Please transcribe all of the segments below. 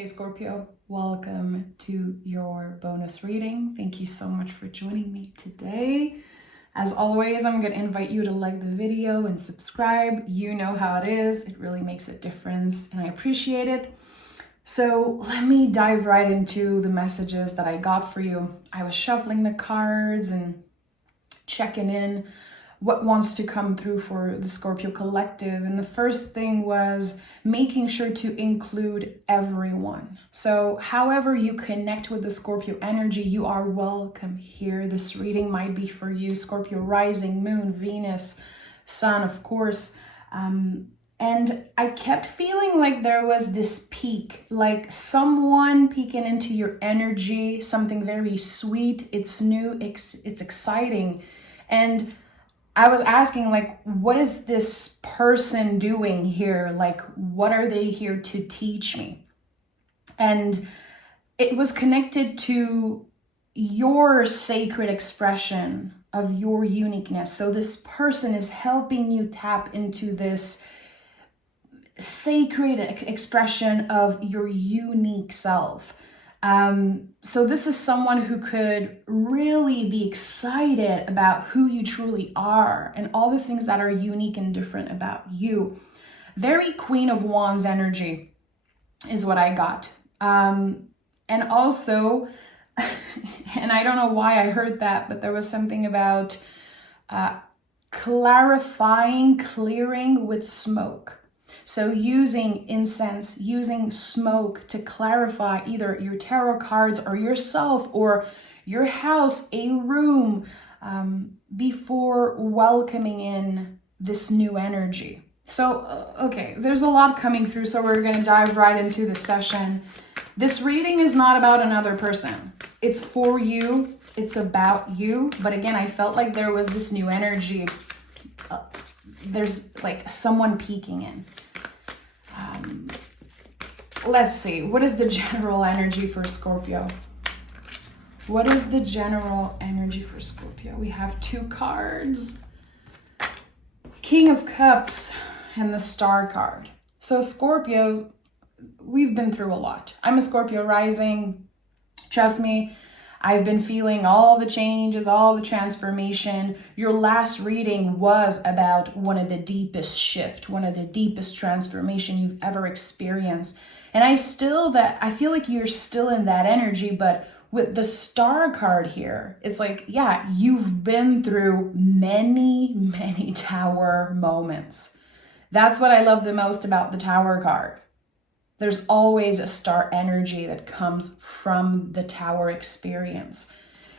Hey Scorpio, welcome to your bonus reading. Thank you so much for joining me today. As always, I'm going to invite you to like the video and subscribe. You know how it is. It really makes a difference and I appreciate it. So let me dive right into the messages that I got for you. I was shuffling the cards and checking in what wants to come through for the Scorpio collective. And the first thing was making sure to include everyone. So however you connect with the Scorpio energy, you are welcome here. This reading might be for you, Scorpio rising, moon, Venus, sun, of course. And I kept feeling like there was this peak, like someone peeking into your energy, something very sweet. It's new, it's exciting. And I was asking, like, what is this person doing here? Like, what are they here to teach me? And it was connected to your sacred expression of your uniqueness. So this person is helping you tap into this sacred expression of your unique self. So this is someone who could really be excited about who you truly are and all the things that are unique and different about you. Very Queen of Wands energy is what I got. And also, and I don't know why I heard that, but there was something about clarifying, clearing with smoke. So using incense, using smoke to clarify either your tarot cards or yourself or your house, a room, before welcoming in this new energy. So, okay, there's a lot coming through, so we're going to dive right into the session. This reading is not about another person. It's for you. It's about you. But again, I felt like there was this new energy. There's like someone peeking in. Let's see, what is the general energy for Scorpio? What is the general energy for Scorpio? We have two cards. King of Cups and the Star card. So Scorpio, we've been through a lot. I'm a Scorpio rising. Trust me, I've been feeling all the changes, all the transformation. Your last reading was about one of the deepest shift, one of the deepest transformation you've ever experienced. And I feel like you're still in that energy, but with the Star card here, it's like, yeah, you've been through many, many Tower moments. That's what I love the most about the Tower card. There's always a star energy that comes from the Tower experience.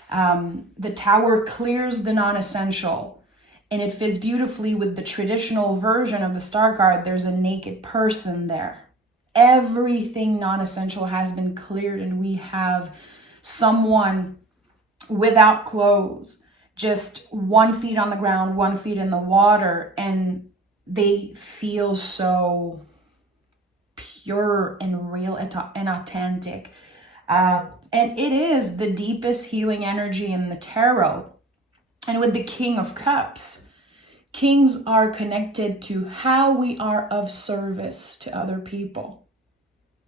The Tower clears the non-essential, and it fits beautifully with the traditional version of the Star card. There's a naked person there. Everything non-essential has been cleared, and we have someone without clothes, just 1 foot on the ground, 1 foot in the water, and they feel so pure and real and authentic. And it is the deepest healing energy in the tarot. And with the King of Cups, kings are connected to how we are of service to other people.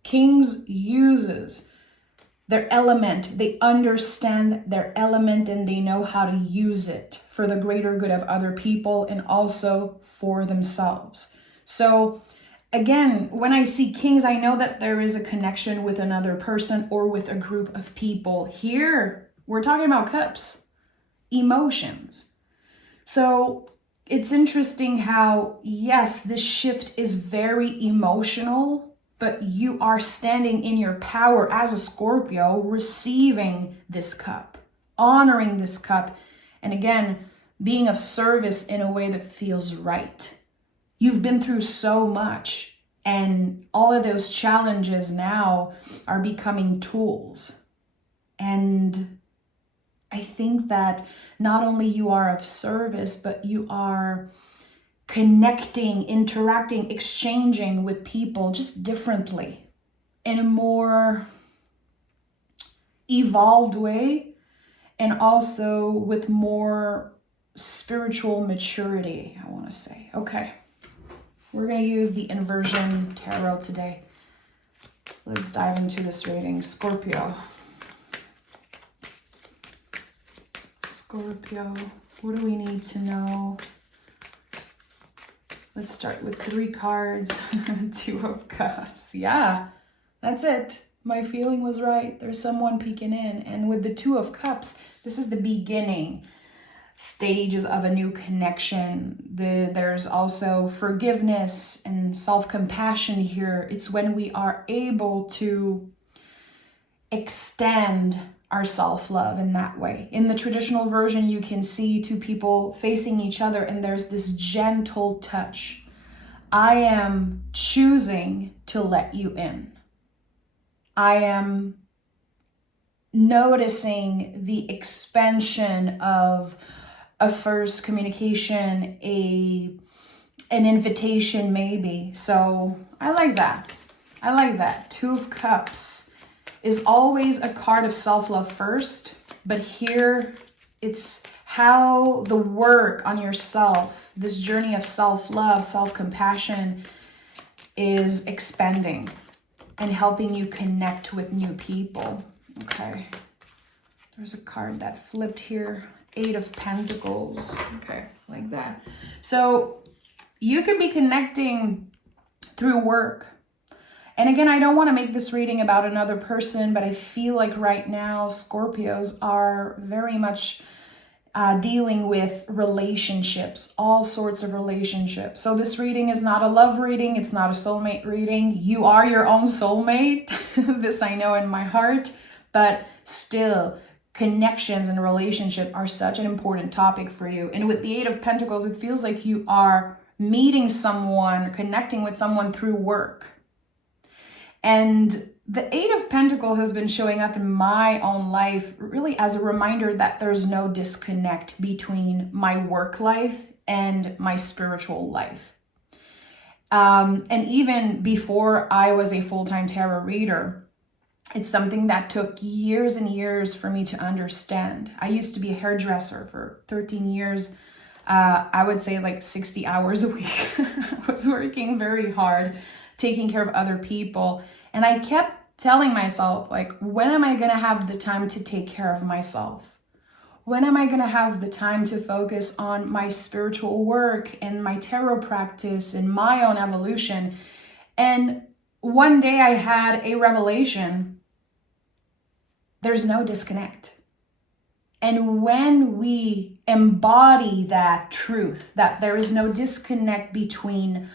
Kings uses their element. They understand their element and they know how to use it for the greater good of other people and also for themselves. So again, when I see kings, I know that there is a connection with another person or with a group of people. Here, we're talking about cups, emotions. So it's interesting how, yes, this shift is very emotional, but you are standing in your power as a Scorpio, receiving this cup, honoring this cup, and again, being of service in a way that feels right. You've been through so much, and all of those challenges now are becoming tools. And I think that not only you are of service, but you are connecting, interacting, exchanging with people just differently in a more evolved way, and also with more spiritual maturity, I want to say. Okay, we're going to use the inversion tarot today. Let's dive into this reading. Scorpio. Scorpio, what do we need to know? Let's start with 3 cards. 2 of Cups. Yeah, that's it. My feeling was right. There's someone peeking in. And with the 2 of Cups, this is the beginning stages of a new connection. There's also forgiveness and self-compassion here. It's when we are able to extend our self-love in that way. In the traditional version, you can see 2 people facing each other and there's this gentle touch. I am choosing to let you in. I am noticing the expansion of a first communication, an invitation maybe. So I like that. I like that. 2 of Cups is always a card of self-love first, but here it's how the work on yourself, this journey of self-love, self-compassion is expanding and helping you connect with new people. Okay, there's a card that flipped here. 8 of Pentacles. Okay, like that. So you could be connecting through work. And again, I don't want to make this reading about another person, but I feel like right now Scorpios are very much dealing with relationships, all sorts of relationships. So this reading is not a love reading. It's not a soulmate reading. You are your own soulmate. This I know in my heart, but still, connections and relationship are such an important topic for you. And with the 8 of Pentacles, it feels like you are meeting someone, connecting with someone through work. And the 8 of Pentacles has been showing up in my own life really as a reminder that there's no disconnect between my work life and my spiritual life. And even before I was a full-time tarot reader, it's something that took years and years for me to understand. I used to be a hairdresser for 13 years. I would say like 60 hours a week. I was working very hard, taking care of other people. And I kept telling myself, like, when am I going to have the time to take care of myself? When am I going to have the time to focus on my spiritual work and my tarot practice and my own evolution? And one day I had a revelation. There's no disconnect. And when we embody that truth, that there is no disconnect between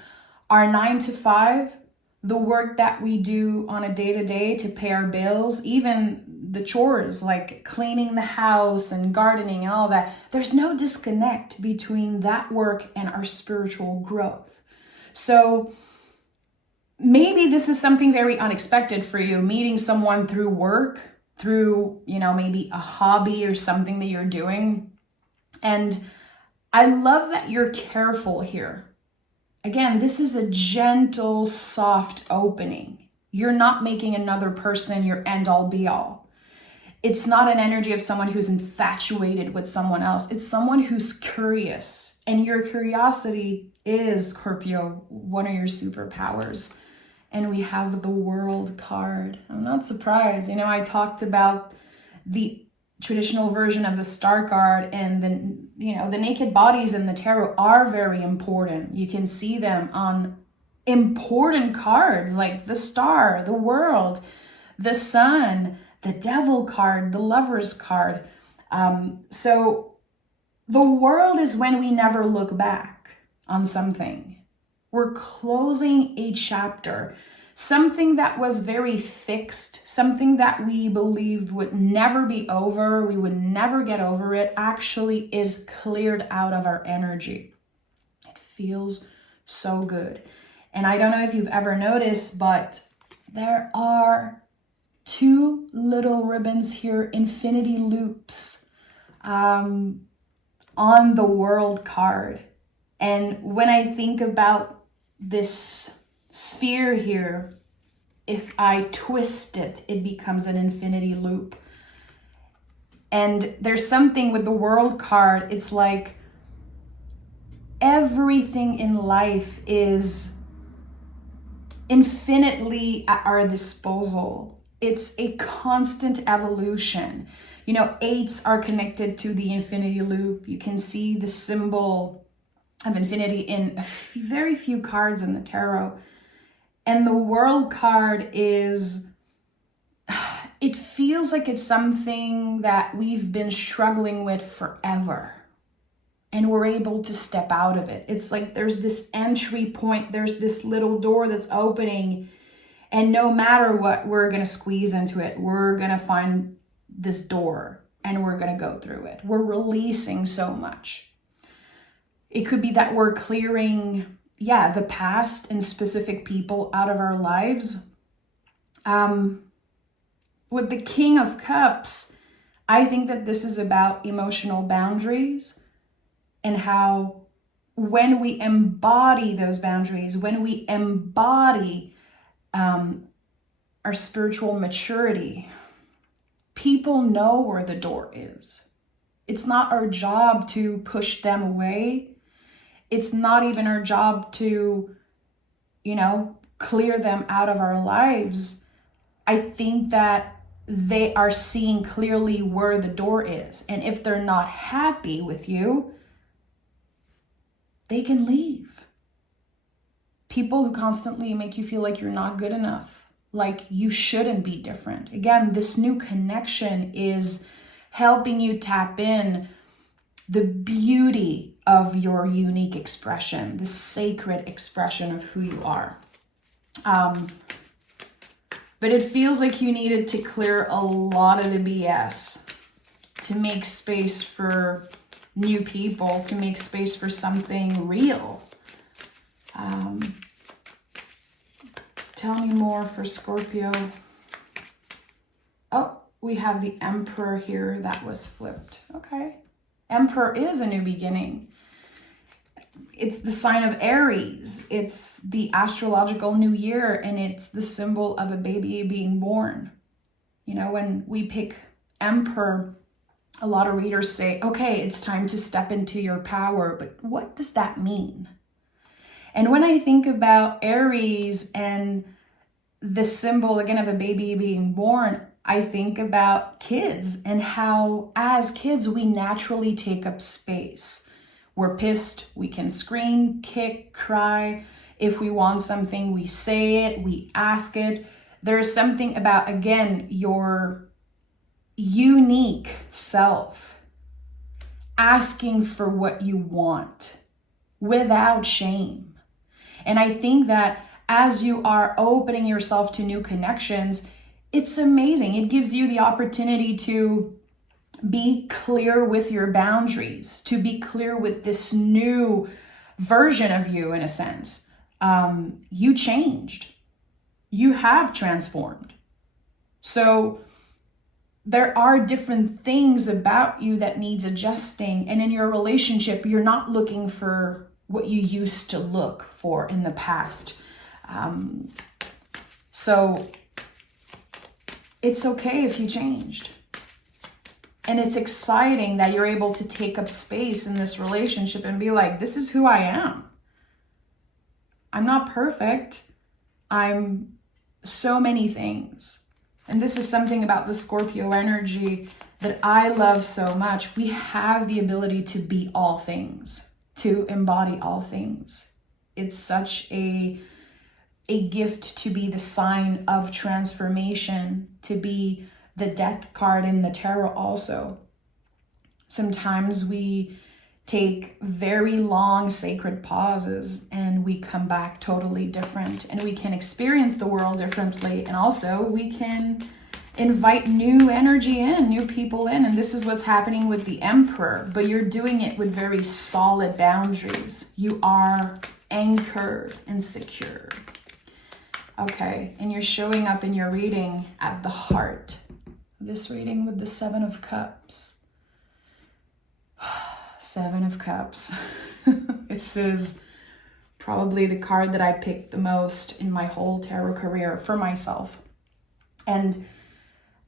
our 9 to 5, the work that we do on a day-to-day to pay our bills, even the chores like cleaning the house and gardening and all that, there's no disconnect between that work and our spiritual growth. So maybe this is something very unexpected for you, meeting someone through work, through, maybe a hobby or something that you're doing. And I love that you're careful here. Again, this is a gentle, soft opening. You're not making another person your end-all be-all. It's not an energy of someone who's infatuated with someone else. It's someone who's curious. And your curiosity is, Scorpio, one of your superpowers. And we have the World card. I'm not surprised. I talked about the traditional version of the Star card, and the naked bodies in the tarot are very important. You can see them on important cards like the Star, the World, the Sun, the Devil card, the Lover's card. So the World is when we never look back on something. We're closing a chapter, something that was very fixed, something that we believed would never be over, we would never get over it, actually is cleared out of our energy. It feels so good. And I don't know if you've ever noticed, but there are 2 little ribbons here, infinity loops, on the World card. And when I think about this sphere here, if I twist it, it becomes an infinity loop. And there's something with the World card, it's like everything in life is infinitely at our disposal. It's a constant evolution. You know, eights are connected to the infinity loop. You can see the symbol of infinity in very few cards in the tarot. And the World card is, it feels like it's something that we've been struggling with forever. And we're able to step out of it. It's like there's this entry point, there's this little door that's opening, and no matter what, we're gonna squeeze into it. We're gonna find this door and we're gonna go through it. We're releasing so much. It could be that we're clearing, the past and specific people out of our lives. With the King of Cups, I think that this is about emotional boundaries. And how when we embody those boundaries, when we embody our spiritual maturity, people know where the door is. It's not our job to push them away. It's not even our job to, clear them out of our lives. I think that they are seeing clearly where the door is. And if they're not happy with you, they can leave. People who constantly make you feel like you're not good enough, like you shouldn't be different. Again, this new connection is helping you tap in the beauty of your unique expression, the sacred expression of who you are. But it feels like you needed to clear a lot of the BS to make space for new people, to make space for something real. Tell me more for Scorpio. Oh, we have the Emperor here that was flipped. Okay. Emperor is a new beginning. It's the sign of Aries. It's the astrological new year, and it's the symbol of a baby being born. When we pick Emperor, a lot of readers say, okay, it's time to step into your power, but what does that mean? And when I think about Aries and the symbol, again, of a baby being born, I think about kids and how, as kids, we naturally take up space. We're pissed, we can scream, kick, cry. If we want something, we say it, we ask it. There's something about, again, your unique self, asking for what you want without shame. And I think that as you are opening yourself to new connections, it's amazing. It gives you the opportunity to be clear with your boundaries, to be clear with this new version of you, in a sense. You changed. You have transformed. So there are different things about you that needs adjusting. And in your relationship, you're not looking for what you used to look for in the past. So it's okay if you changed. And it's exciting that you're able to take up space in this relationship and be like, this is who I am. I'm not perfect. I'm so many things. And this is something about the Scorpio energy that I love so much. We have the ability to be all things, to embody all things. It's such a gift to be the sign of transformation, to be the Death card in the tarot also. Sometimes we take very long sacred pauses and we come back totally different, and we can experience the world differently, and also we can invite new energy in, new people in. And this is what's happening with the Emperor, but you're doing it with very solid boundaries. You are anchored and secure. Okay, and you're showing up in your reading at the heart. This reading with the Seven of Cups. Seven of Cups. This is probably the card that I picked the most in my whole tarot career for myself. And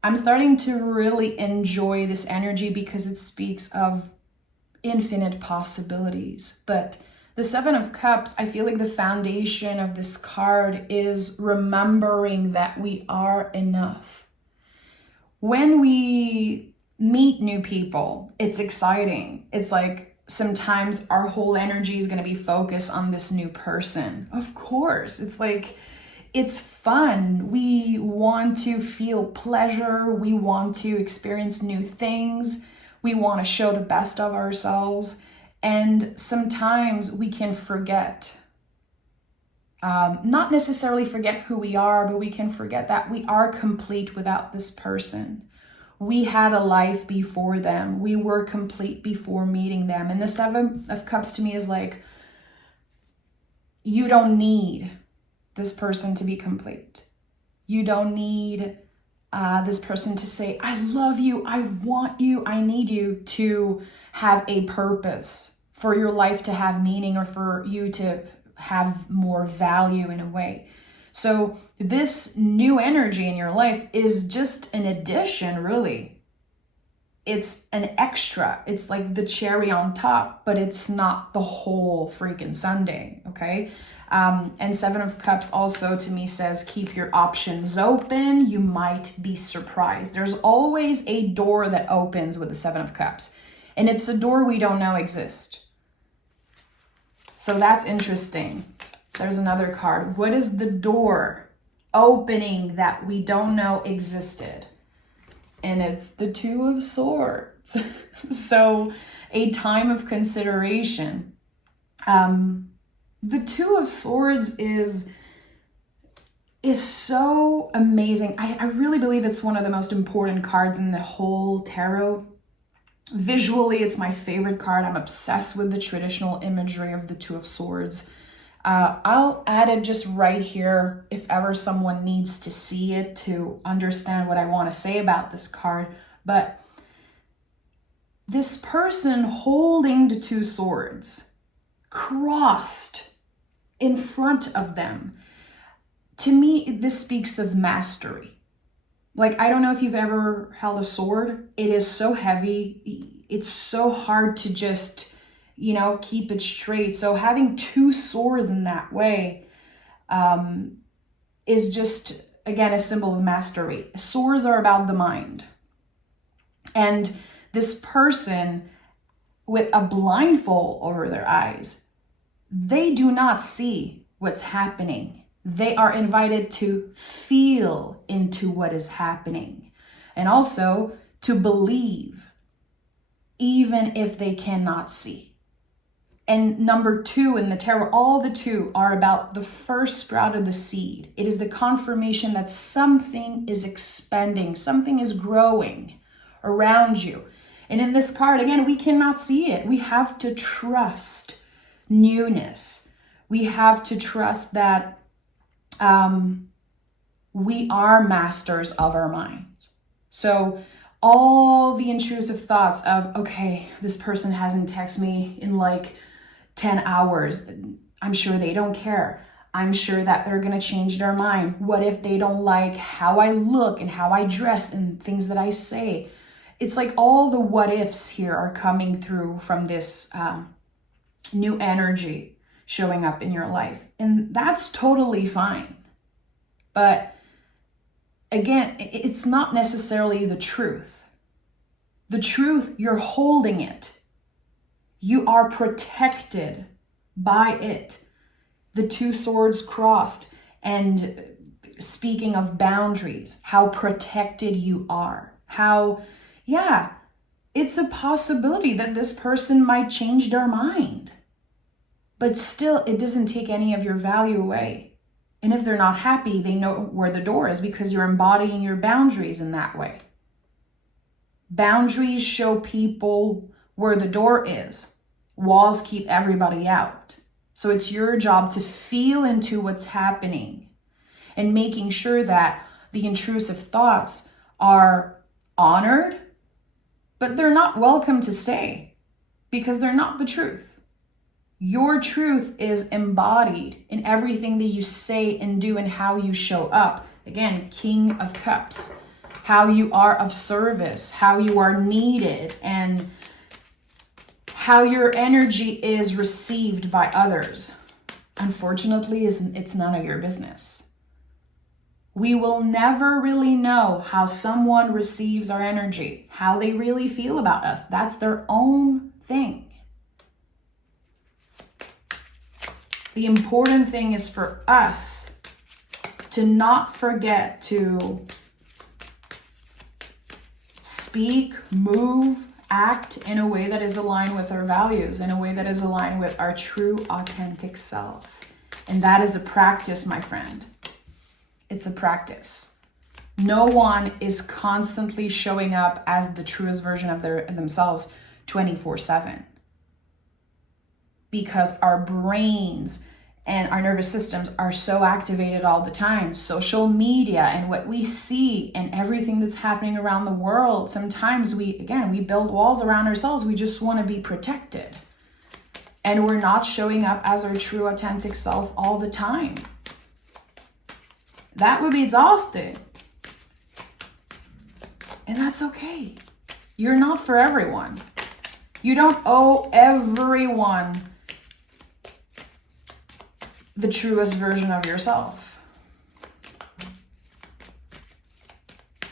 I'm starting to really enjoy this energy because it speaks of infinite possibilities. But The Seven of Cups, I feel like the foundation of this card is remembering that we are enough. When we meet new people, it's exciting. It's like sometimes our whole energy is going to be focused on this new person. Of course, it's like, it's fun. We want to feel pleasure. We want to experience new things. We want to show the best of ourselves. And sometimes we can forget, not necessarily forget who we are, but we can forget that we are complete without this person. We had a life before them. We were complete before meeting them. And the Seven of Cups to me is like, you don't need this person to be complete. You don't need this person to say, I love you, I want you, I need you, to have a purpose, for your life to have meaning, or for you to have more value in a way. So this new energy in your life is just an addition, really. It's an extra. It's like the cherry on top, but it's not the whole freaking sundae, okay? And Seven of Cups also to me says, keep your options open. You might be surprised. There's always a door that opens with the Seven of Cups, and it's a door we don't know exists. So that's interesting. There's another card. What is the door opening that we don't know existed? And it's the Two of Swords. So a time of consideration. The Two of Swords is so amazing. I really believe it's one of the most important cards in the whole tarot. Visually, it's my favorite card. I'm obsessed with the traditional imagery of the Two of Swords. I'll add it just right here if ever someone needs to see it to understand what I want to say about this card. But this person holding the Two Swords crossed in front of them, to me, this speaks of mastery. Like, I don't know if you've ever held a sword. It is so heavy. It's so hard to just, keep it straight. So having two swords in that way is just, again, a symbol of mastery. Swords are about the mind. And this person with a blindfold over their eyes, they do not see what's happening. They are invited to feel into what is happening, and also to believe, even if they cannot see. And number 2 in the tarot, all the 2 are about the first sprout of the seed. It is the confirmation that something is expanding, something is growing around you. And in this card, again, we cannot see it. We have to trust newness. We have to trust that we are masters of our minds. So all the intrusive thoughts of, okay, this person hasn't texted me in like 10 hours. I'm sure they don't care. I'm sure that they're going to change their mind. What if they don't like how I look and how I dress and things that I say? It's like all the what ifs here are coming through from this new energy showing up in your life. And that's totally fine. But again, it's not necessarily the truth. The truth, you're holding it. You are protected by it. The two swords crossed. And speaking of boundaries, how protected you are. How, yeah, it's a possibility that this person might change their mind. But still, it doesn't take any of your value away. And if they're not happy, they know where the door is because you're embodying your boundaries in that way. Boundaries show people where the door is. Walls keep everybody out. So it's your job to feel into what's happening and making sure that the intrusive thoughts are honored, but they're not welcome to stay because they're not the truth. Your truth is embodied in everything that you say and do and how you show up. Again, King of Cups, how you are of service, how you are needed, and how your energy is received by others, unfortunately, it's none of your business. We will never really know how someone receives our energy, how they really feel about us. That's their own thing. The important thing is for us to not forget to speak, move, act in a way that is aligned with our values, in a way that is aligned with our true, authentic self. And that is a practice, my friend. It's a practice. No one is constantly showing up as the truest version of themselves 24/7. Because our brains and our nervous systems are so activated all the time. Social media and what we see and everything that's happening around the world, sometimes we build walls around ourselves. We just want to be protected. And we're not showing up as our true authentic self all the time. That would be exhausting. And that's okay. You're not for everyone. You don't owe everyone the truest version of yourself.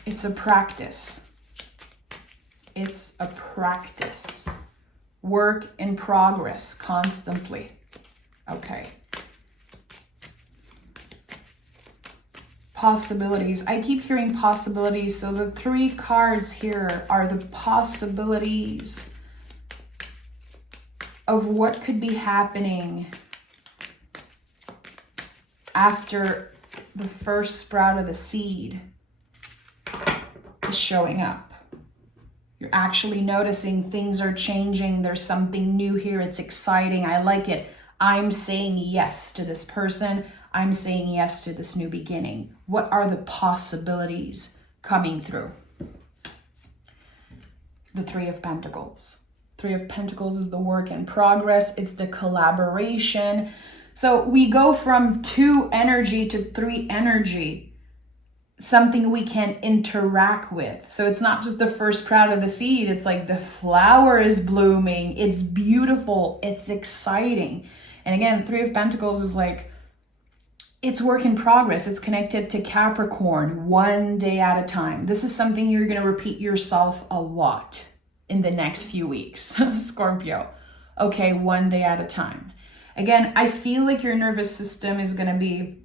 It's a practice. It's a practice. Work in progress constantly. Okay. Possibilities. I keep hearing possibilities. So the 3 cards here are the possibilities of what could be happening after the first sprout of the seed is showing up. You're actually noticing things are changing. There's something new here. It's exciting. I like it. I'm saying yes to this person. I'm saying yes to this new beginning. What are the possibilities coming through? The 3 of Pentacles. 3 of Pentacles is the work in progress. It's the collaboration. So we go from 2 energy to 3 energy, something we can interact with. So it's not just the first sprout of the seed. It's like the flower is blooming. It's beautiful. It's exciting. And again, 3 of Pentacles is like, it's work in progress. It's connected to Capricorn, one day at a time. This is something you're going to repeat yourself a lot in the next few weeks, Scorpio. Okay, one day at a time. Again, I feel like your nervous system is going to be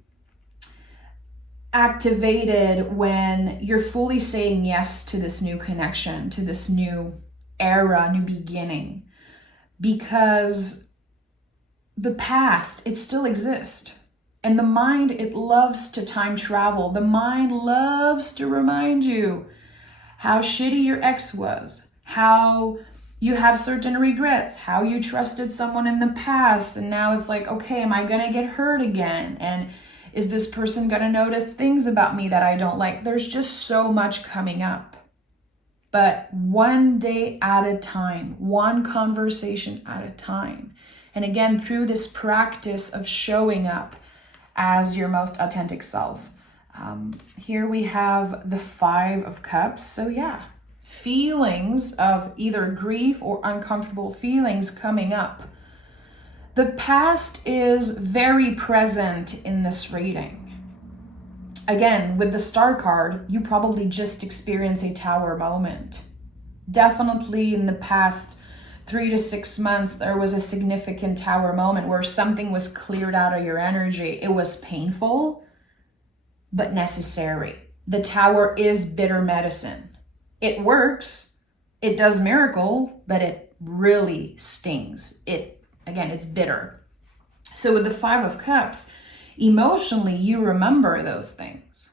activated when you're fully saying yes to this new connection, to this new era, new beginning. Because the past, it still exists. And the mind, it loves to time travel. The mind loves to remind you how shitty your ex was, how you have certain regrets, how you trusted someone in the past. And now it's like, okay, am I going to get hurt again? And is this person going to notice things about me that I don't like? There's just so much coming up. But one day at a time, one conversation at a time. And again, through this practice of showing up as your most authentic self. Here we have the 5 of Cups. So yeah, feelings of either grief or uncomfortable feelings coming up. The past is very present in this reading. Again, with the Star card, you probably just experienced a Tower moment. Definitely in the past 3 to 6 months, there was a significant Tower moment where something was cleared out of your energy. It was painful, but necessary. The Tower is bitter medicine. It works, it does miracle, but it really stings. It's bitter. So with the 5 of Cups, emotionally, you remember those things.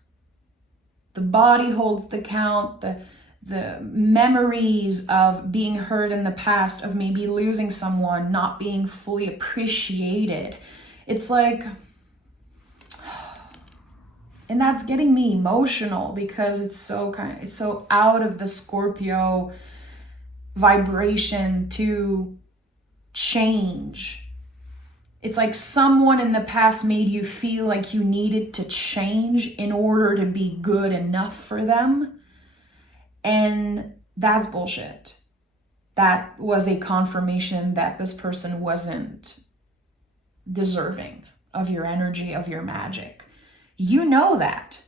The body holds the count, the memories of being hurt in the past, of maybe losing someone, not being fully appreciated. It's like, and that's getting me emotional because it's so out of the Scorpio vibration to change. It's like someone in the past made you feel like you needed to change in order to be good enough for them. And that's bullshit. that was a confirmation that this person wasn't deserving of your energy, of your magic. You know that,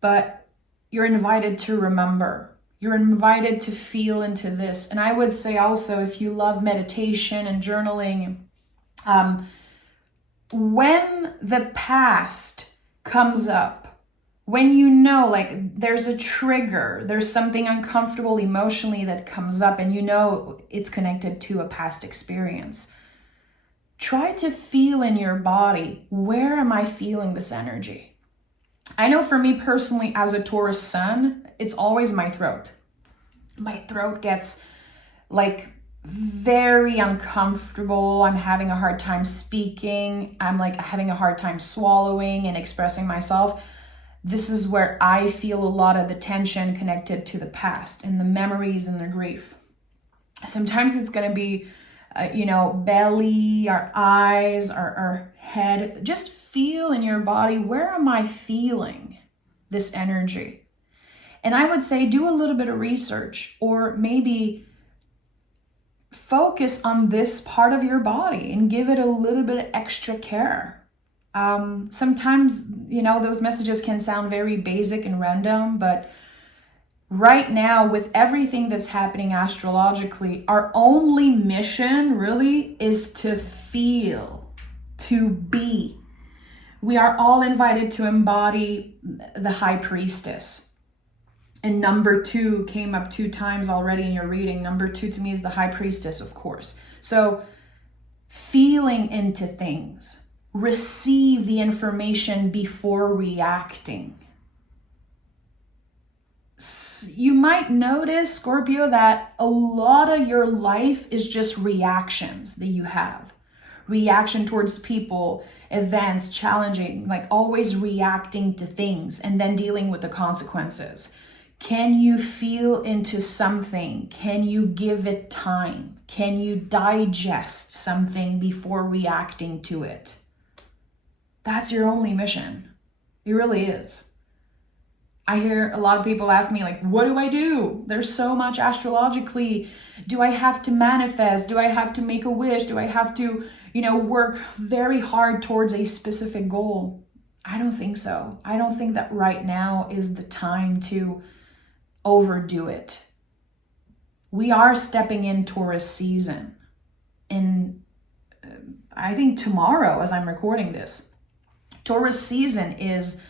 but you're invited to remember. You're invited to feel into this. And I would say also, if you love meditation and journaling, when the past comes up, when you know, like there's a trigger, there's something uncomfortable emotionally that comes up and you know it's connected to a past experience, try to feel in your body, where am I feeling this energy? I know for me personally, as a Taurus sun, it's always my throat. My throat gets like very uncomfortable. I'm having a hard time speaking. I'm like having a hard time swallowing and expressing myself. This is where I feel a lot of the tension connected to the past and the memories and the grief. Sometimes it's going to be, belly, our eyes, our head. Just feel in your body, where am I feeling this energy? And I would say do a little bit of research, or maybe focus on this part of your body and give it a little bit of extra care. Sometimes, those messages can sound very basic and random, but right now, with everything that's happening astrologically, our only mission really is to feel, to be. We are all invited to embody the high priestess. And number 2 came up 2 times already in your reading. Number 2 to me is the high priestess, of course. So feeling into things, receive the information before reacting. You might notice, Scorpio, that a lot of your life is just reactions that you have. Reaction towards people, events, challenging, like always reacting to things and then dealing with the consequences. Can you feel into something? Can you give it time? Can you digest something before reacting to it? That's your only mission. It really is. I hear a lot of people ask me, like, what do I do? There's so much astrologically. Do I have to manifest? Do I have to make a wish? Do I have to, work very hard towards a specific goal? I don't think so. I don't think that right now is the time to overdo it. We are stepping in Taurus season. And I think tomorrow, as I'm recording this, Taurus season is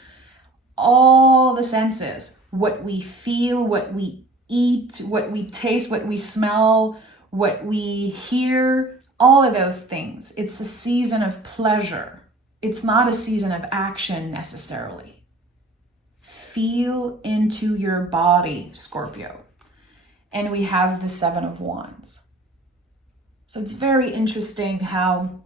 all the senses, what we feel, what we eat, what we taste, what we smell, what we hear, all of those things. It's a season of pleasure. It's not a season of action necessarily. Feel into your body, Scorpio. And we have the 7 of Wands. So it's very interesting how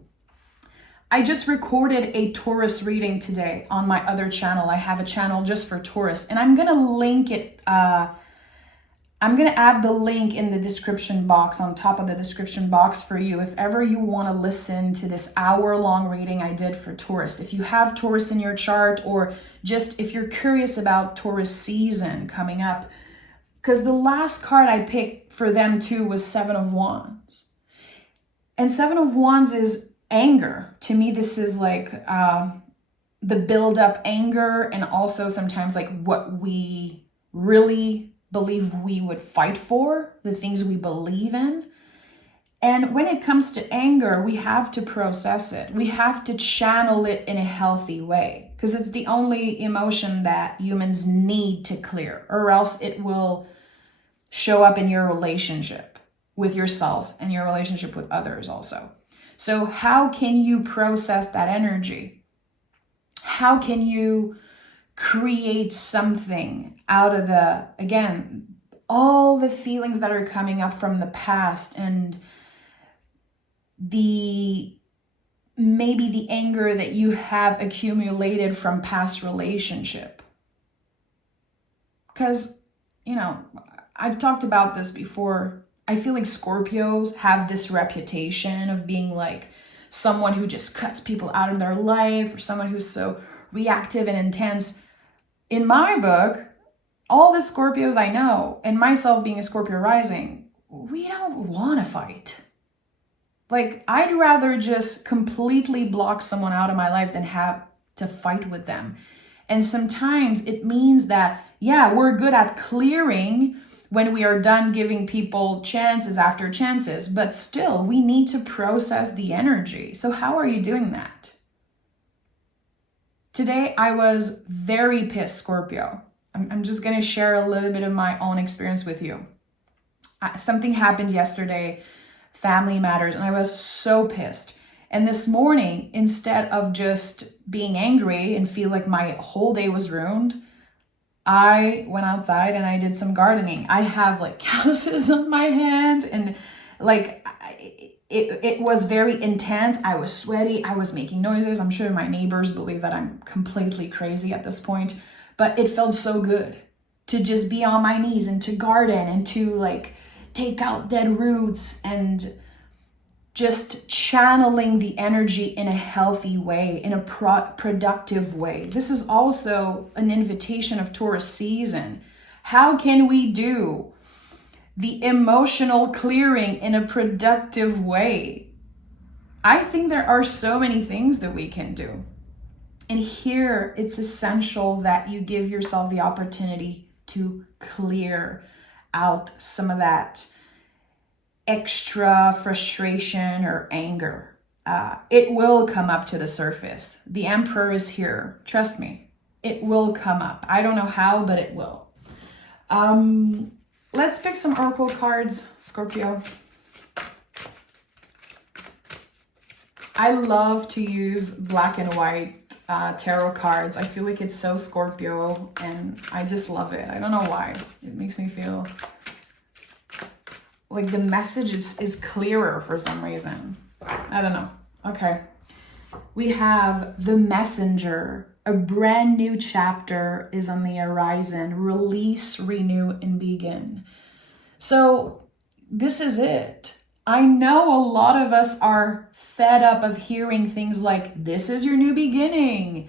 I just recorded a Taurus reading today on my other channel. I have a channel just for Taurus, and I'm going to link it. I'm going to add the link in the description box, on top of the description box for you, if ever you want to listen to this hour-long reading I did for Taurus. If you have Taurus in your chart, or just if you're curious about Taurus season coming up, because the last card I picked for them too was 7 of Wands. And 7 of Wands is anger. To me, this is like the build-up anger, and also sometimes like what we really believe we would fight for, the things we believe in. And when it comes to anger, we have to process it. We have to channel it in a healthy way, because it's the only emotion that humans need to clear, or else it will show up in your relationship with yourself and your relationship with others also. So how can you process that energy? How can you create something out of all the feelings that are coming up from the past, and maybe the anger that you have accumulated from past relationship? Because, I've talked about this before. I feel like Scorpios have this reputation of being like someone who just cuts people out of their life, or someone who's so reactive and intense. In my book, all the Scorpios I know, and myself being a Scorpio rising, we don't want to fight. Like, I'd rather just completely block someone out of my life than have to fight with them. And sometimes it means that, yeah, we're good at clearing when we are done giving people chances after chances, but still, we need to process the energy. So how are you doing that? Today, I was very pissed, Scorpio. I'm just going to share a little bit of my own experience with you. Something happened yesterday, family matters, and I was so pissed. And this morning, instead of just being angry and feel like my whole day was ruined, I went outside and I did some gardening. I have like calluses on my hand, and like it was very intense. I was sweaty. I was making noises. I'm sure my neighbors believe that I'm completely crazy at this point, but it felt so good to just be on my knees and to garden and to like take out dead roots and just channeling the energy in a healthy way, in a productive way. This is also an invitation of Taurus season. How can we do the emotional clearing in a productive way? I think there are so many things that we can do. And here it's essential that you give yourself the opportunity to clear out some of that extra frustration or anger. It will come up to the surface. The Emperor is here. Trust me, it will come up. I don't know how, but it will. Let's pick some oracle cards, Scorpio. I love to use black and white tarot cards. I feel like it's so Scorpio, and I just love it. I don't know why. It makes me feel like the message is clearer for some reason. I don't know. Okay. We have the Messenger. A brand new chapter is on the horizon. Release, renew, and begin. So this is it. I know a lot of us are fed up of hearing things like, this is your new beginning.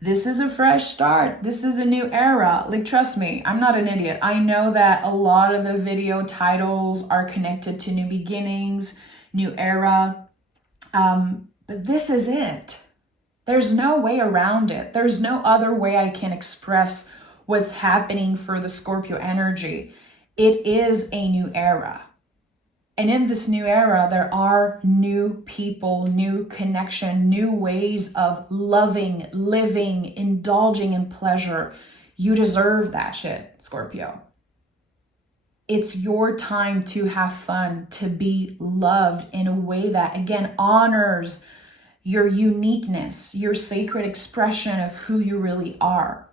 This is a fresh start. This is a new era. Like, trust me, I'm not an idiot. I know that a lot of the video titles are connected to new beginnings, new era. But this is it. There's no way around it. There's no other way I can express what's happening for the Scorpio energy. It is a new era. And in this new era, there are new people, new connection, new ways of loving, living, indulging in pleasure. You deserve that shit, Scorpio. It's your time to have fun, to be loved in a way that, again, honors your uniqueness, your sacred expression of who you really are.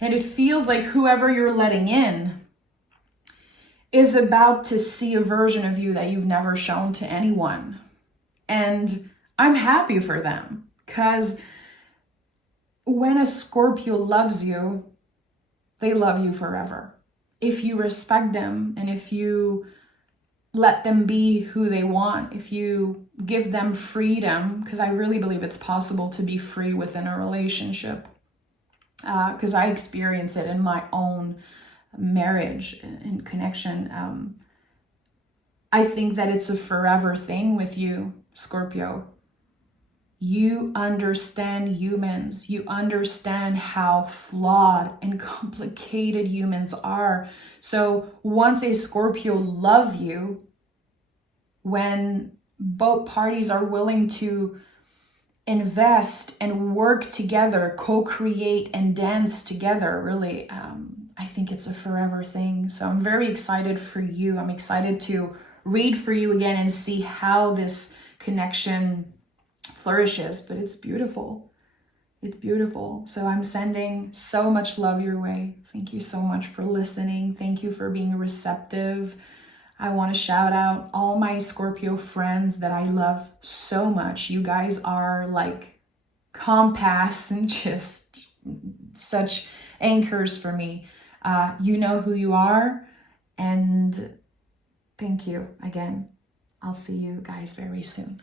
And it feels like whoever you're letting in is about to see a version of you that you've never shown to anyone. And I'm happy for them, because when a Scorpio loves you, they love you forever. If you respect them and if you let them be who they want, if you give them freedom, because I really believe it's possible to be free within a relationship, because I experience it in my own marriage and connection. I think that it's a forever thing with you, Scorpio. You understand humans. You understand how flawed and complicated humans are. So once a Scorpio loves you, when both parties are willing to invest and work together, co-create and dance together, really, I think it's a forever thing. So I'm very excited for you. I'm excited to read for you again and see how this connection flourishes, but it's beautiful. It's beautiful. So I'm sending so much love your way. Thank you so much for listening. Thank you for being receptive. I want to shout out all my Scorpio friends that I love so much. You guys are like compass and just such anchors for me. You know who you are, and thank you again. I'll see you guys very soon.